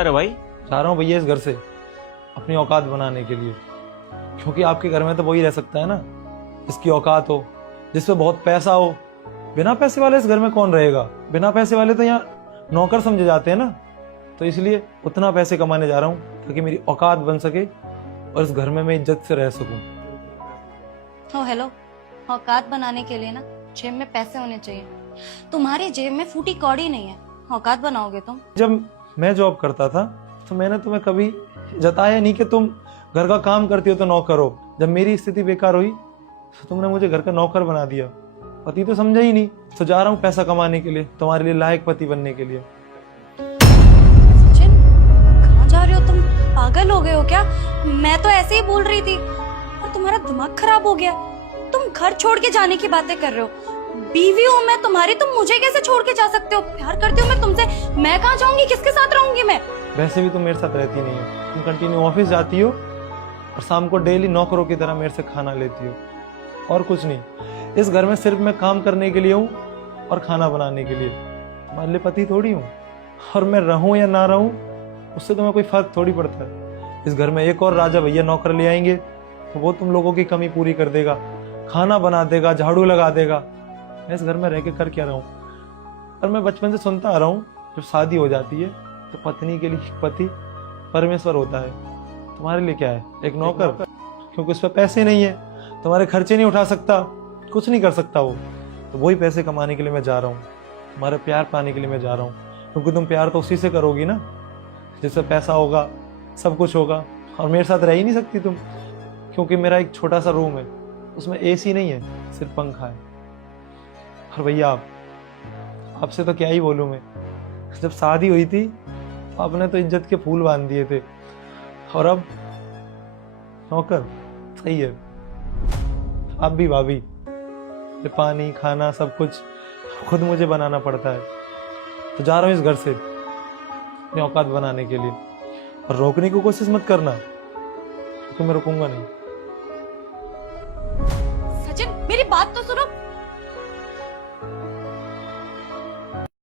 जा रहे हो भाई? जा रहा हूँ भैया इस घर से अपनी औकात बनाने के लिए, क्योंकि आपके घर में तो वही रह सकता है ना जिसकी औकात हो, जिसपे बहुत पैसा हो। बिना पैसे वाले इस घर में कौन रहेगा? बिना पैसे वाले तो यहाँ नौकर समझे जाते हैं ना। तो इसलिए उतना पैसे कमाने जा रहा हूँ ताकि मेरी औकात बन सके और इस घर में मैं इज्जत से रह सकूं। ओ हेलो, औकात बनाने के लिए ना जेब में पैसे होने चाहिए। तुम्हारी जेब में फूटी कौड़ी नहीं है, औकात बनाओगे तुम? जब मैं जॉब करता था तो मैंने तुम्हें कभी जताया नहीं कि तुम घर का काम करती हो तो नौकर हो। जब मेरी स्थिति बेकार हुई तो तुमने मुझे घर का नौकर बना दिया। पति तो समझा ही नहीं। तो जा रहा हूँ पैसा कमाने के लिए, तुम्हारे लिए लायक पति बनने के लिए। सचिन, कहाँ जा रहे हो तुम? पागल हो गए हो क्या? मैं तो ऐसे ही बोल रही थी और तुम्हारा दिमाग खराब हो गया। तुम घर छोड़ के जाने की बातें कर रहे हो। बीवी हूँ मैं तुम्हारी, तुम मुझे कैसे छोड़ के जा सकते हो? प्यार करती हूँ मैं तुमसे, मैं कहाँ जाऊंगी? किसके साथ रहूंगी मैं? वैसे भी तुम मेरे साथ रहती नहीं हो, तुम कंटिन्यू ऑफिस जाती हो और शाम को डेली नौकरों की तरह मेरे से खाना लेती हो और कुछ नहीं। इस घर में सिर्फ मैं काम करने के लिए हूँ और खाना बनाने के लिए। तुम्हारे लिए पति थोड़ी हूँ, और मैं रहूँ या ना रहूँ उससे तुम्हें कोई फर्क थोड़ी पड़ता है। इस घर में एक और राजा भैया नौकर ले आएंगे तो वो तुम लोगों की कमी पूरी कर देगा, खाना बना देगा, झाड़ू लगा देगा। मैं इस घर में रह के कर क्या रहा हूँ? और मैं बचपन से सुनता आ रहा हूँ जब शादी हो जाती है तो पत्नी के लिए पति परमेश्वर होता है। तुम्हारे लिए क्या है? एक नौकर, क्योंकि उस पर पैसे नहीं है, तुम्हारे खर्चे नहीं उठा सकता, कुछ नहीं कर सकता वो। तो वही पैसे कमाने के लिए मैं जा रहा हूँ, तुम्हारे प्यार पाने के लिए मैं जा रहा हूँ। क्योंकि तुम प्यार तो उसी से करोगी ना जिससे पैसा होगा, सब कुछ होगा। और मेरे साथ रह ही नहीं सकती तुम, क्योंकि मेरा एक छोटा सा रूम है, उसमें एसी नहीं है, सिर्फ पंखा है। और भैया आपसे तो क्या ही बोलूं मैं। जब शादी हुई थी तो आपने तो इज्जत के फूल बांध दिए थे, और अब नौकर। सही है, आप भी भाभी। पानी खाना सब कुछ खुद मुझे बनाना पड़ता है। तो जा रहा हूँ इस घर से अपनी औकात बनाने के लिए, और रोकने की कोशिश मत करना क्योंकि मैं रुकूंगा नहीं। सचिन, मेरी बात तो सुनो।